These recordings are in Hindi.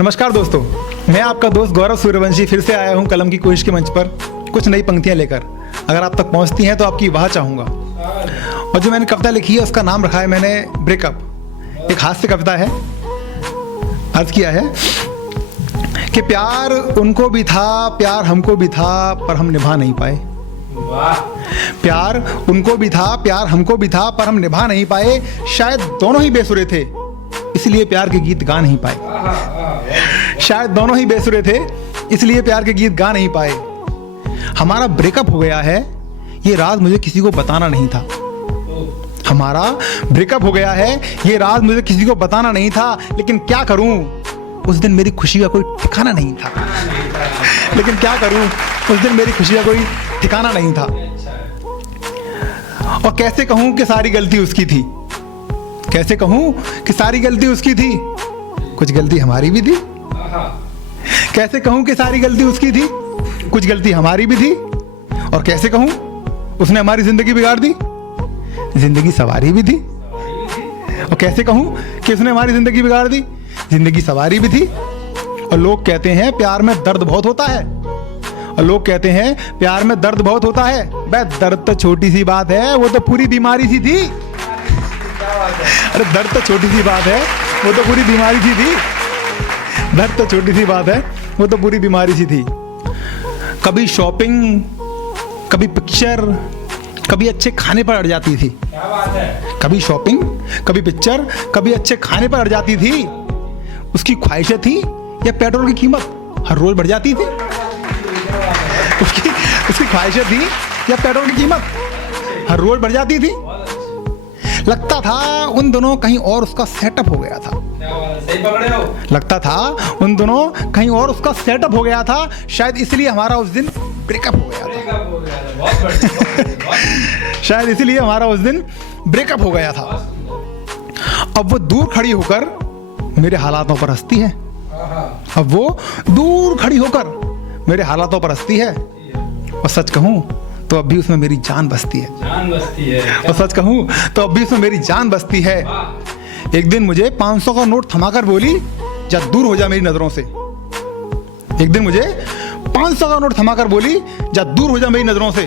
नमस्कार दोस्तों, मैं आपका दोस्त गौरव सूर्यवंशी फिर से आया हूं कलम की कोशिश के मंच पर कुछ नई पंक्तियां लेकर। अगर आप तक पहुंचती हैं तो आपकी वाह चाहूँगा। और जो मैंने कविता लिखी है उसका नाम रखा है मैंने ब्रेकअप। एक हास्य कविता है। अर्ज किया है कि प्यार उनको भी था, प्यार हमको भी था, पर हम निभा नहीं पाए। प्यार उनको भी था, प्यार हमको भी था, पर हम निभा नहीं पाए। शायद दोनों ही बेसुरे थे, इसलिए प्यार के गीत गा नहीं पाए। शायद दोनों ही बेसुरे थे, इसलिए प्यार के गीत गा नहीं पाए। हमारा ब्रेकअप हो गया है, ये राज मुझे किसी को बताना नहीं था। हमारा ब्रेकअप हो गया है, ये राज मुझे किसी को बताना नहीं था। लेकिन क्या करूं, उस दिन मेरी खुशी का कोई ठिकाना नहीं था। लेकिन क्या करूं, उस दिन मेरी खुशी का कोई ठिकाना नहीं था। और कैसे कहूं कि सारी गलती उसकी थी। कैसे कहूं कि सारी गलती उसकी थी, कुछ गलती हमारी भी थी। कैसे कहूं कि सारी गलती उसकी थी, कुछ गलती हमारी भी थी। और कैसे कहूं, उसने हमारी जिंदगी बिगाड़ दी, जिंदगी सवारी भी थी। और कैसे कहूं कि उसने हमारी जिंदगी बिगाड़ दी, जिंदगी सवारी भी थी। और लोग कहते हैं प्यार में दर्द बहुत होता है। और लोग कहते हैं प्यार में दर्द बहुत होता है। बे दर्द तो छोटी सी बात है, वो तो पूरी बीमारी सी थी। अरे दर्द तो छोटी सी बात है, वो तो पूरी बीमारी सी थी। दर्द तो छोटी सी बात है, वो तो पूरी बीमारी सी थी। कभी शॉपिंग, कभी पिक्चर, कभी अच्छे खाने पर अड़ जाती थी। क्या बात है? कभी शॉपिंग, कभी पिक्चर, कभी अच्छे खाने पर अड़ जाती थी। उसकी ख्वाहिशें थी या पेट्रोल की कीमत हर रोज बढ़ जाती थी। उसकी ख्वाहिशें थी या पेट्रोल की कीमत हर रोज बढ़ जाती थी। लगता था उन दोनों कहीं और उसका सेटअप हो गया था। सही पकड़े हो। लगता था उन दोनों कहीं और उसका सेटअप हो गया था। शायद इसलिए हमारा उस दिन ब्रेकअप हो गया था। बहुत बढ़िया। शायद इसलिए हमारा उस दिन ब्रेकअप हो गया था। अब वो दूर खड़ी होकर मेरे हालातों पर हंसती है। अब वो दूर खड़ी होकर मेरे हालातों पर हंसती है। और सच कहूं तो अब भी उसमें मेरी जान बसती है। जान बसती है। और सच कहूं तो अब भी उसमें मेरी जान बसती है। एक दिन मुझे 500 का नोट थमाकर बोली, जा दूर हो जा मेरी नजरों से। एक दिन मुझे 500 का नोट थमाकर बोली, जा दूर हो जा मेरी नजरों से।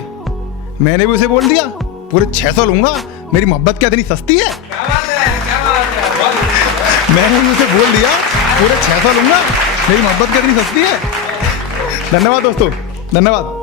मैंने भी उसे बोल दिया, पूरे 600 लूंगा, मेरी मोहब्बत क्या इतनी सस्ती है। क्या बात है? क्या बात है? मैंने भी उसे बोल दिया, पूरे 600 लूंगा, मेरी मोहब्बत क्या इतनी सस्ती है। धन्यवाद दोस्तों, धन्यवाद।